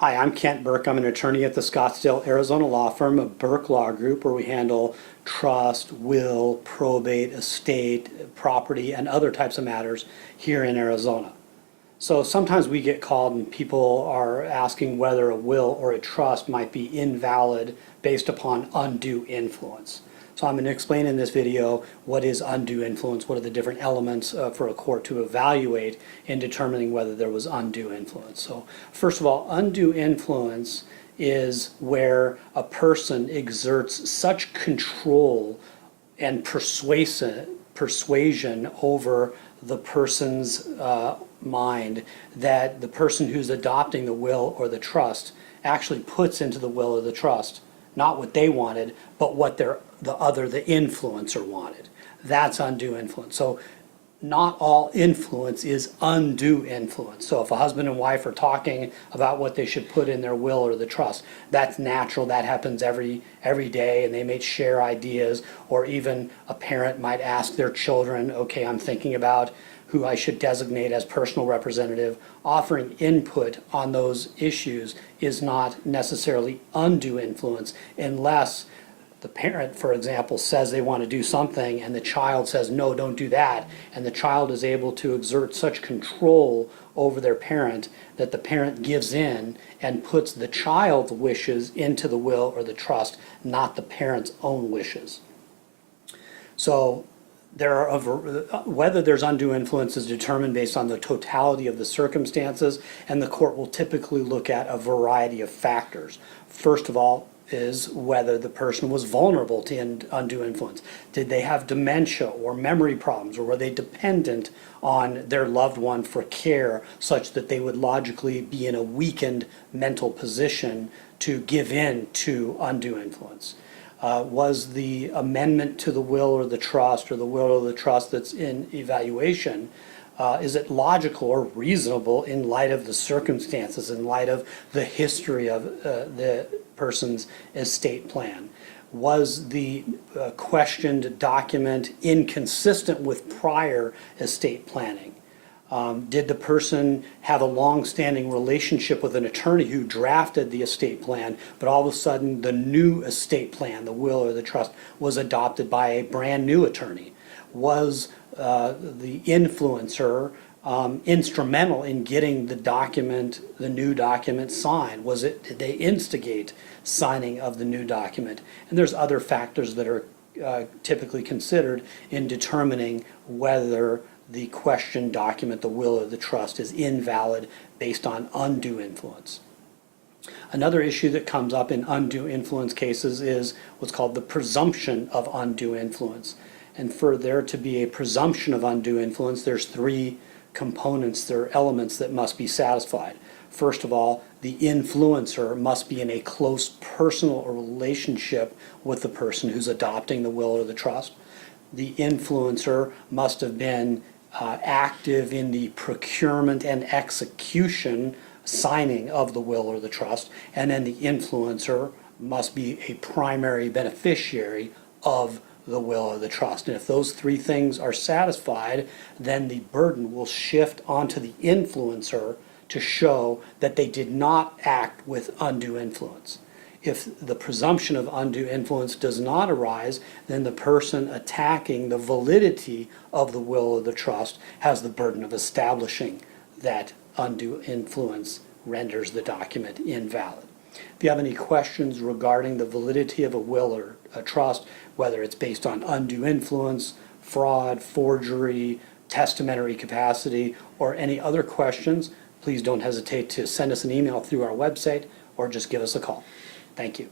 Hi, I'm Kent Berk. I'm an attorney at the Scottsdale, Arizona law firm of Berk Law Group, where we handle trust, will, probate, estate, property, and other types of matters here in Arizona. So sometimes we get called and people are asking whether a will or a trust might be invalid based upon undue influence. So I'm going to explain in this video what is undue influence, what are the different elements for a court to evaluate in determining whether there was undue influence. So first of all, undue influence is where a person exerts such control and persuasion over the person's mind that the person who's adopting the will or the trust actually puts into the will or the trust not what they wanted, but what the influencer wanted. That's undue influence. So not all influence is undue influence. So if a husband and wife are talking about what they should put in their will or the trust, that's natural. That happens every day, and they may share ideas, or even a parent might ask their children, okay, I'm thinking about who I should designate as personal representative. Offering input on those issues is not necessarily undue influence unless the parent, for example, says they want to do something and the child says, no, don't do that. And the child is able to exert such control over their parent that the parent gives in and puts the child's wishes into the will or the trust, not the parent's own wishes. So whether there's undue influence is determined based on the totality of the circumstances, and the court will typically look at a variety of factors. First of all is whether the person was vulnerable to undue influence. Did they have dementia or memory problems, or were they dependent on their loved one for care such that they would logically be in a weakened mental position to give in to undue influence? Was the amendment to the will or the trust, or the will or the trust that's in evaluation, is it logical or reasonable in light of the circumstances, in light of the history of the person's estate plan? Was the questioned document inconsistent with prior estate planning? Did the person have a long-standing relationship with an attorney who drafted the estate plan, but all of a sudden the new estate plan, the will or the trust, was adopted by a brand new attorney? Was the influencer instrumental in getting the document, the new document, signed? Did they instigate signing of the new document? And there's other factors that are typically considered in determining whether the questioned document, the will or the trust, is invalid based on undue influence. Another issue that comes up in undue influence cases is what's called the presumption of undue influence. And for there to be a presumption of undue influence, there's three components, there are elements that must be satisfied. First of all, the influencer must be in a close personal relationship with the person who's adopting the will or the trust. The influencer must have been active in the procurement and execution, signing of the will or the trust, and then the influencer must be a primary beneficiary of the will or the trust. And if those three things are satisfied, then the burden will shift onto the influencer to show that they did not act with undue influence. If the presumption of undue influence does not arise, then the person attacking the validity of the will or the trust has the burden of establishing that undue influence renders the document invalid. If you have any questions regarding the validity of a will or a trust, whether it's based on undue influence, fraud, forgery, testamentary capacity, or any other questions, please don't hesitate to send us an email through our website or just give us a call. Thank you.